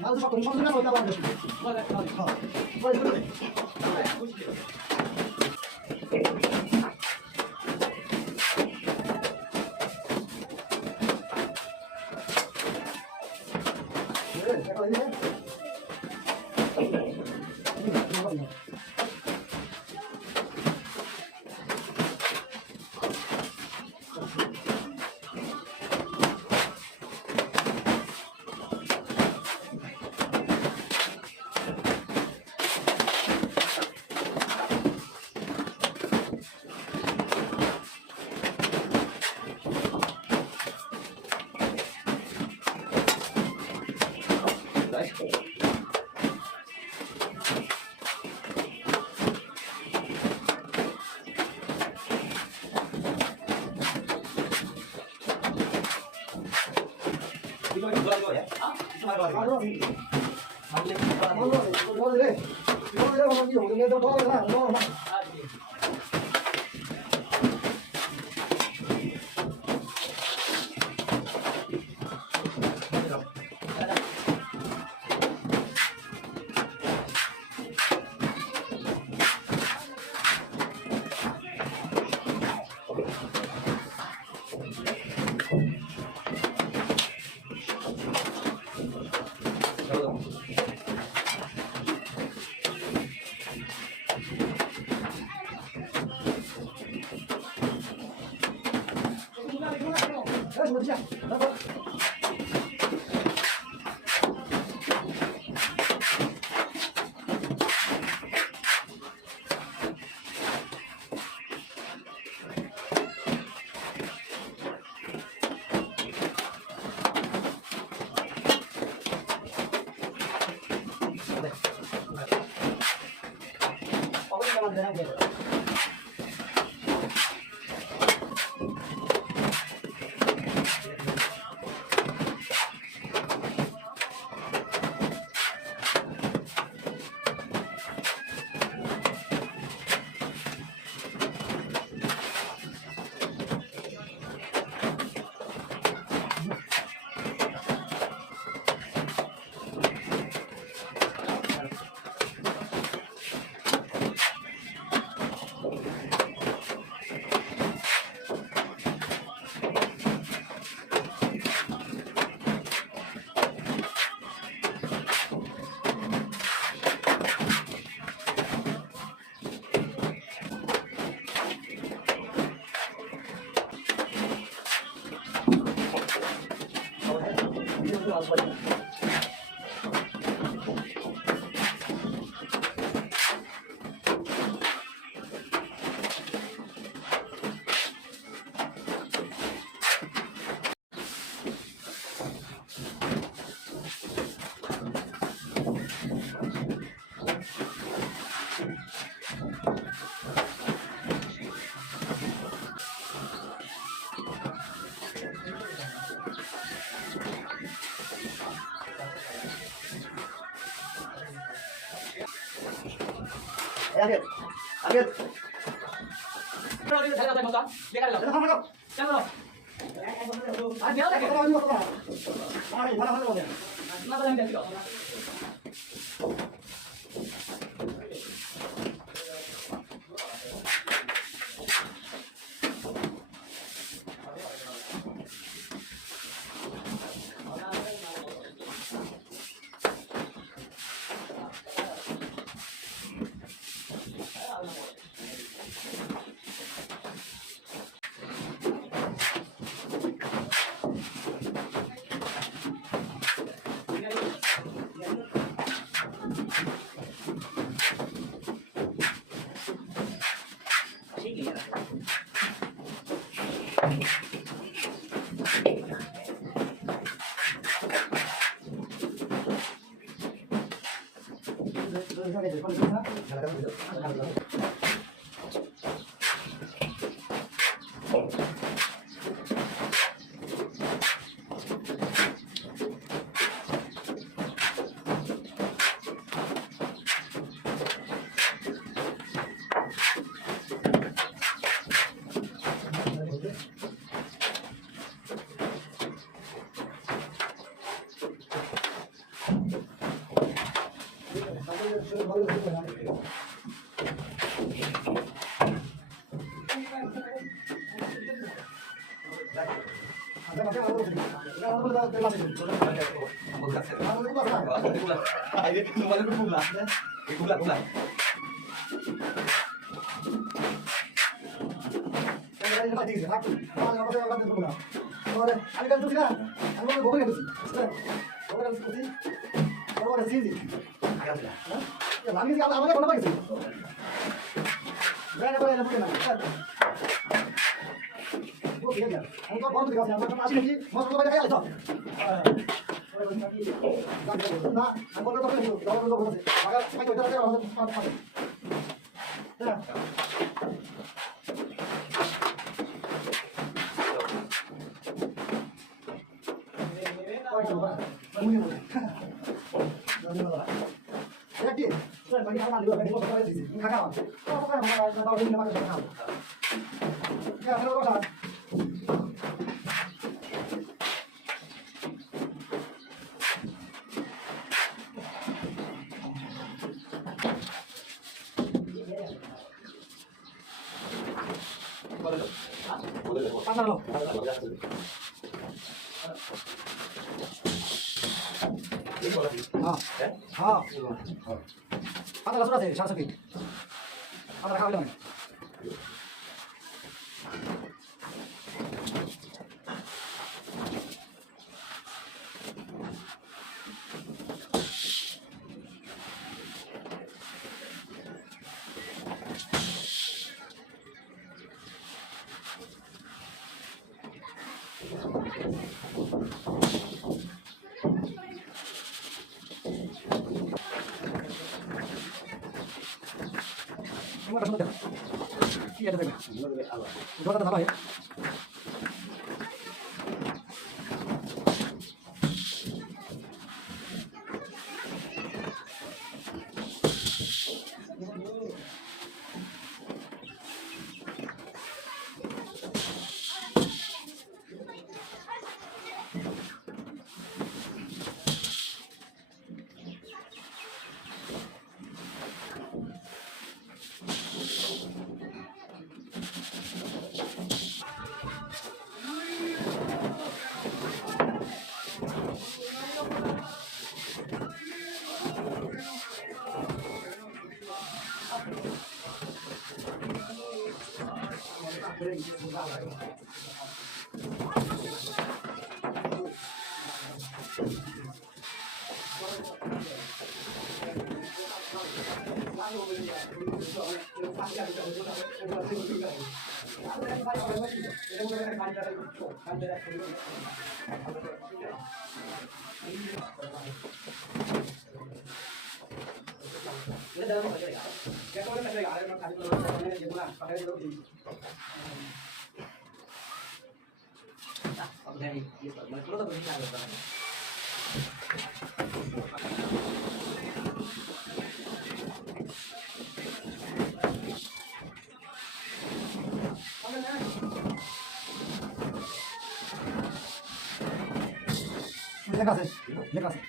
나도 자꾸 청소년 왔다고 하는 것이 빨리 그래. 그래, 잠깐만요. 이거 야? 아? Ayan, ayan. ¿Qué haces? ¿Qué haces?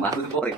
Malu boy.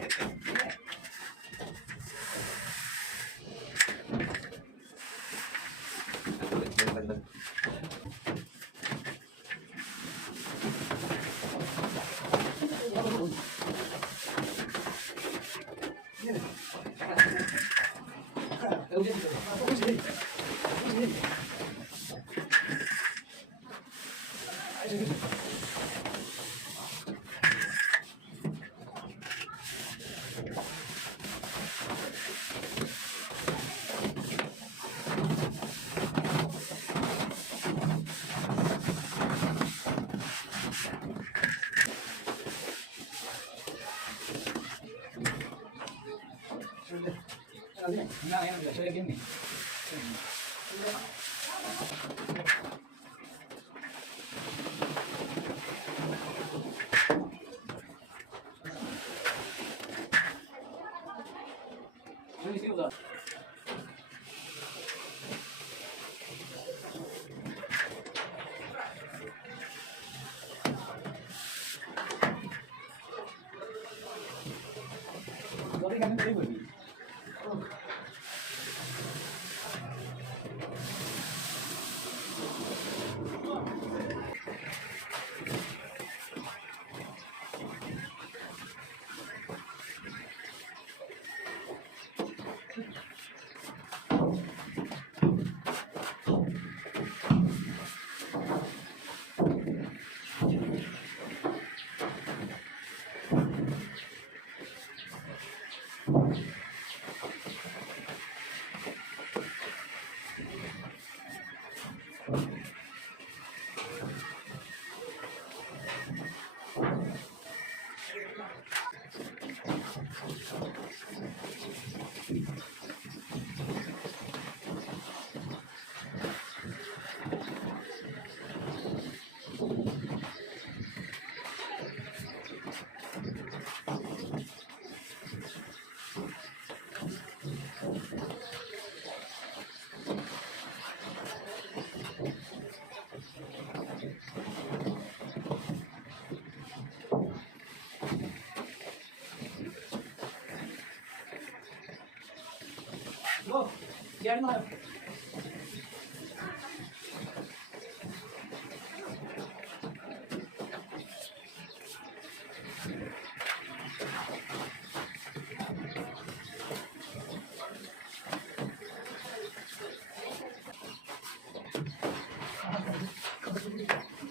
biarin lah.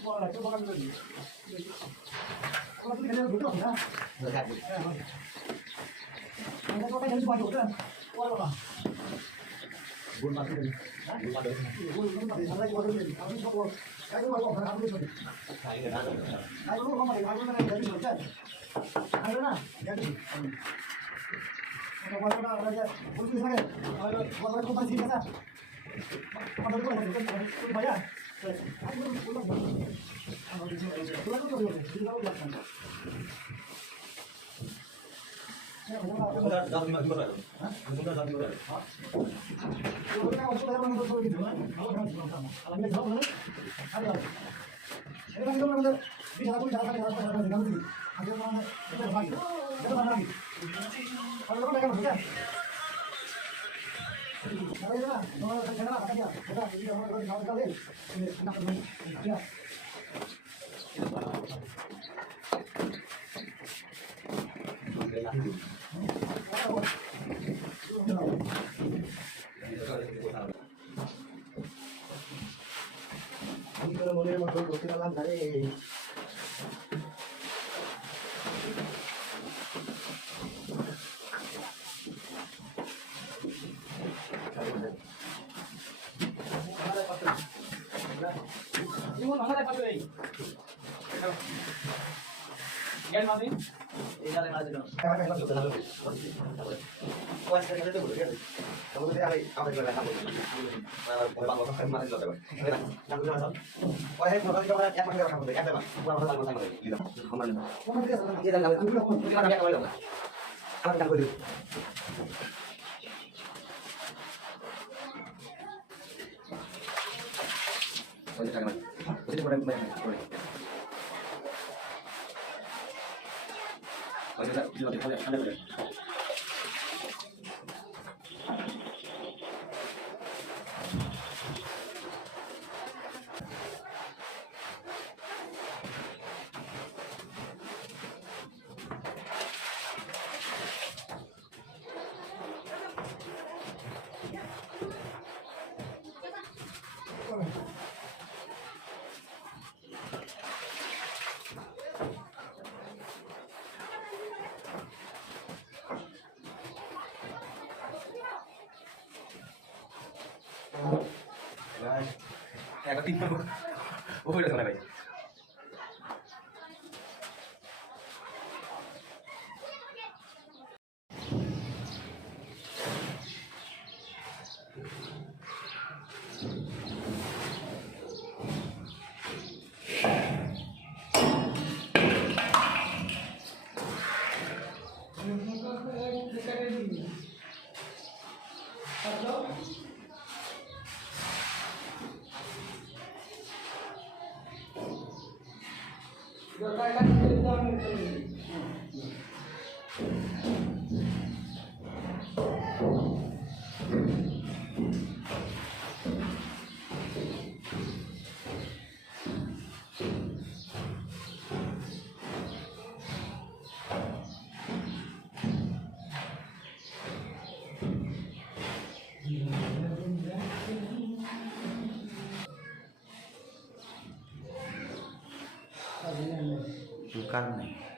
Wah, coba kan dulu. Kalau kita dulu ya. Enggak. Anda coba yang semua juga. Wah, Bun mati tadi. Bun mati. belum tapi salah juga dulu. Kami coba. Kayu baru orang ambil sudah. Nah, ini kan. Kayu lu ngomong kayu kan dari sudah. Kayu na, jadi. Kalau baru na aja, boleh sana. Kalau baru kompas sini sana. Kalau baru kompas kan bayar. Aku belum belum. Kalau di sini, tulang itu dulu. Di dalam belakang. Sebentar, dah 5 juta. Hah? Sebentar 1 juta. Kalau kita mau sudah orang itu gitu kan. Kalau orang itu sama. Kalau kita jawab mana? Ada. Ini kan kita bisa aku bisa kan harus ada dengan itu. Ada mana? Kita lagi. Kita mana lagi? Kalau orang mereka bisa. Kalau ya, kalau kita apa dia? Kita tidak mau kalau kali. Ini nak ya. Ini kalau boleh masuk ke dalam tadi. Ini mau mana dapat lagi? Yan mami? Ini ada mana dulu? Kuas dari itu boleh. Kamu tadi apa yang berlaku? Bapak kan kemarin loh, Pak. Yang udah masuk. Oh, mau kali kamu yang pakai kamu tadi ada, Pak. Bukan masalah sama gitu. Kemarin. Iya, dan kamu kita nak kawal. Apa yang boleh? Oh, jangan. Ini boleh. Oh, ada boleh. Guys, kayak ketinggalan. Oh, udah selesai. Bukan nih.